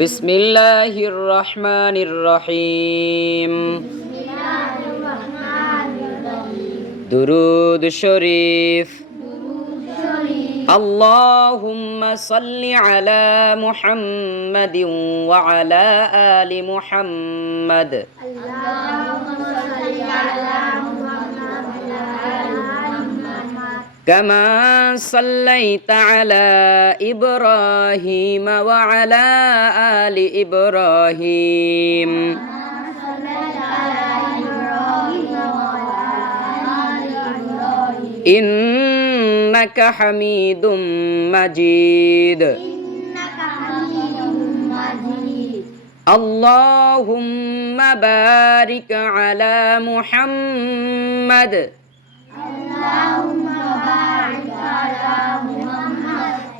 بسم الله الرحمن الرحيم درود شريف اللهم صل على محمد وعلى آل محمد كما صليت على إبراهيم وعلى آل إبراهيم إنك حميد مجيد اللهم بارك على محمد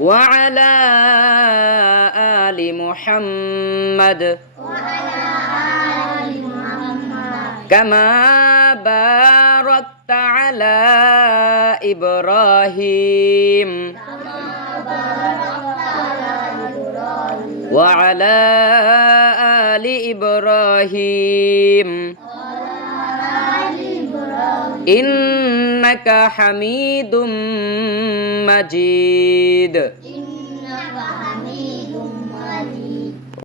وعلى آل محمد كما باركت على إبراهيم وعلى آل إبراهيم إنك حميد مجيد